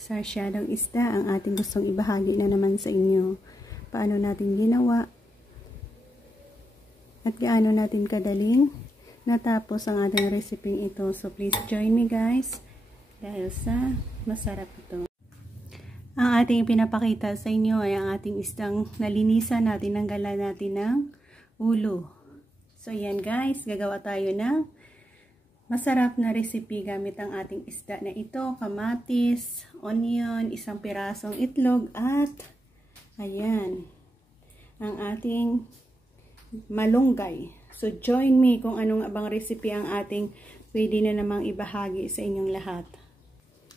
sarsyadong isda ang ating gustong ibahagi na naman sa inyo. Paano natin ginawa at gaano natin kadaling natapos ang ating recipe ito. So please join me guys dahil sa masarap ito. Ang ating pinapakita sa inyo ay ang ating isdang nalinisan natin, nanggalan natin ng ulo. So yan guys, gagawa tayo ng masarap na recipe gamit ang ating isda na ito, kamatis, onion, isang pirasong itlog at ayan, ang ating malunggay. So join me kung anong abang recipe ang ating pwede na namang ibahagi sa inyong lahat.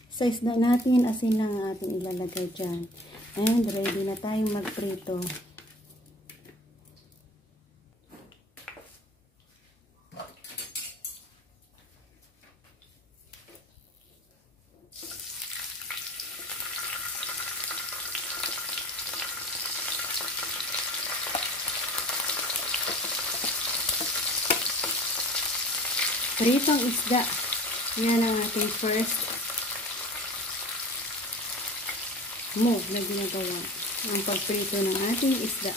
Sa isda natin, asin lang ang ating ilalagay dyan. And ready na tayong magprito. Pritong isda. Yan ang ating first move na ginagawa. Ang pagprito ng ating isda.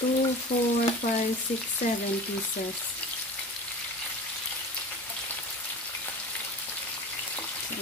2, 4, 5, 6, 7 pieces. So,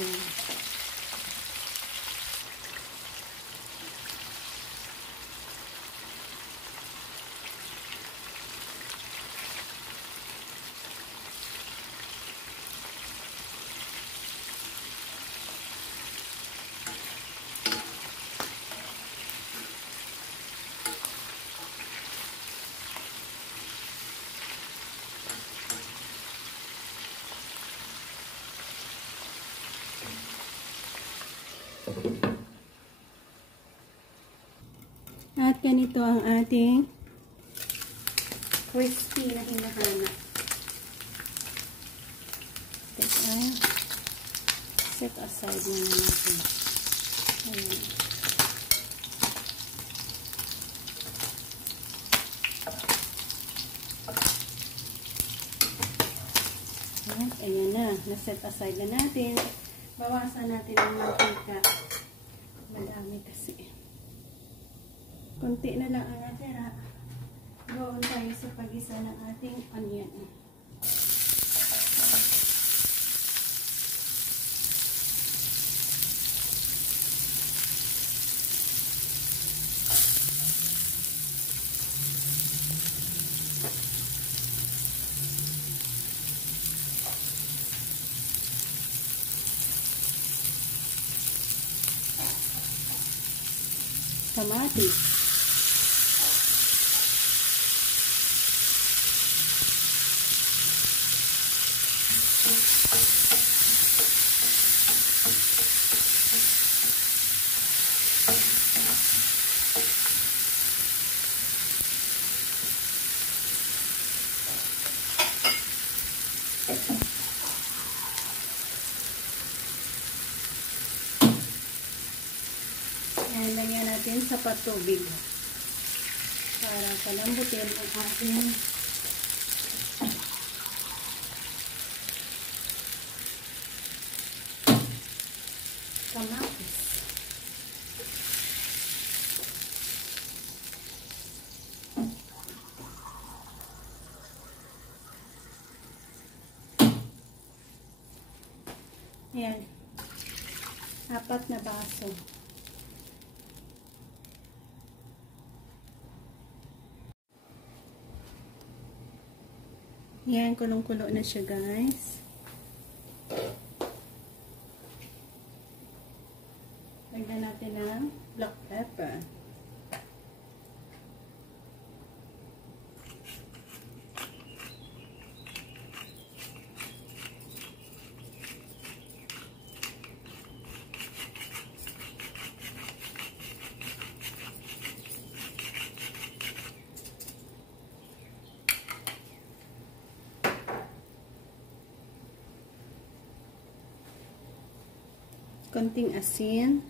at ganito ang ating crispy na hinahanap. Teka, set aside na natin. Ayan. At ayan na, na-set aside na natin. Bawasan natin ang mantika. Madami kasi. Kunti na lang ang natira. Doon tayo sa pag-isa ng ating onion. Kamatis. Ayan, lagyan natin sa patubig para palambutin ang ating kamatis. Ayan, 4 na baso. Yan, kulong-kulo na siya guys. Lagyan natin ng black pepper. Konting asin.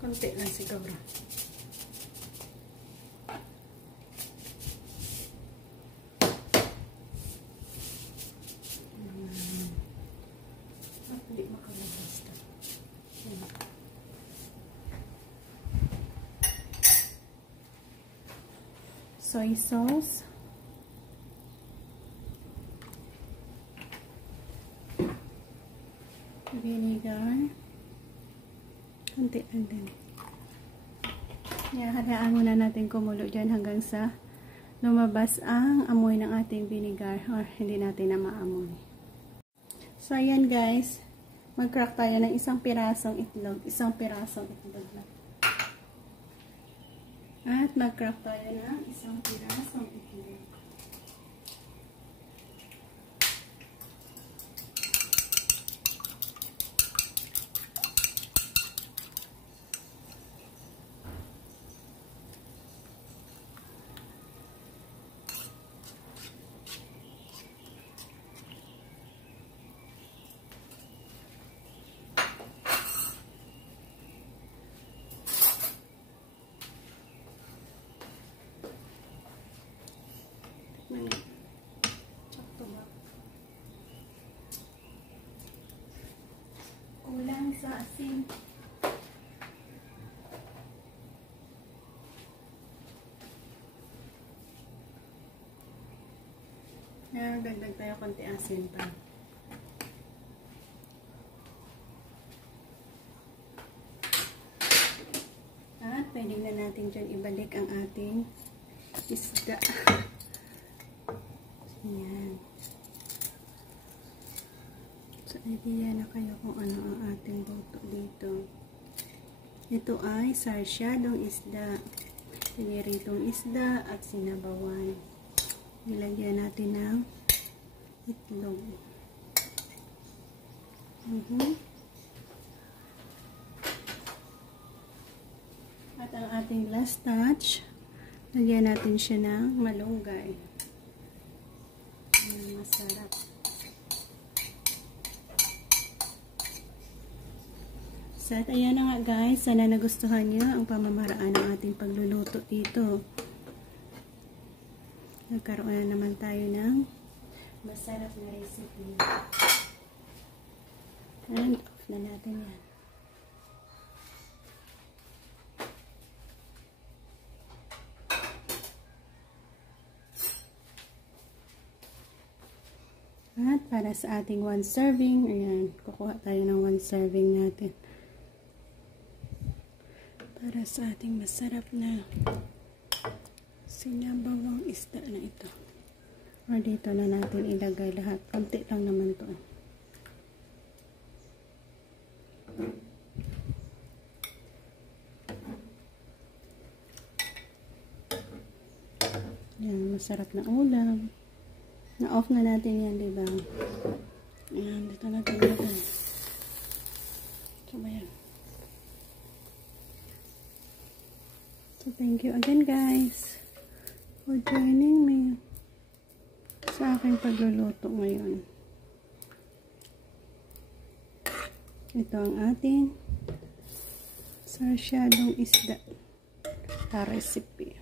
Konti lang siguro. soy sauce. Vinegar. Kunti lang din. Hayaan muna natin kumulo dyan hanggang sa lumabas ang amoy ng ating vinegar or hindi natin na maamoy. So, ayan guys. Mag-crack tayo ng isang pirasong itlog. Isang pirasong itlog lang. At mag-crack tayo ng isang pirasong itlog. Kulang sa asin. Dagdag tayo konti asin pa. At pwede na natin dyan ibalik ang ating isda. Ayan. So, idea na kayo kung ano ang ating luto dito. Ito ay sarsyadong isda. Piniritong isda at sinabawan. Nilagyan natin ng itlog. At ang ating last touch, lagyan natin siya ng malunggay. Masarap. So, at ayan na nga guys, sana nagustuhan niyo ang pamamaraan ng ating pagluluto dito. Nagkaroon na naman tayo ng masarap na recipe. And off na natin yan. At para sa ating 1 serving, ayan, kukuha tayo ng 1 serving natin. Para sa ating masarap na sinabawang isda na ito. O dito na natin ilagay lahat. Konti lang naman to. Yan, masarap na ulam. Na-off na natin yan, diba? Ayan, dito natin ilagay. So, ayan. So, thank you again guys for joining me sa aking pagluluto ngayon. Ito ang ating sarsyadong isda na recipe.